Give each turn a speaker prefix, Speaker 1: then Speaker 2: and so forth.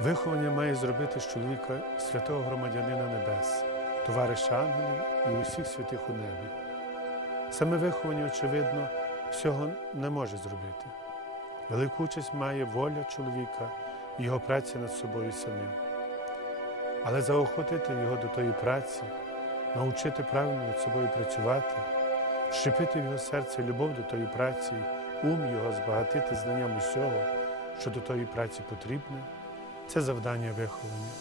Speaker 1: Виховання має зробити з чоловіка святого громадянина небес, товариша ангелів і усіх святих у небі. Саме виховання, очевидно, всього не може зробити. Велику участь має воля чоловіка його праця над собою самим. Але заохотити його до тої праці, навчити правильно над собою працювати, щепити в його серце любов до тої праці, ум його збагатити знанням усього, що до тої праці потрібне, це завдання виховання.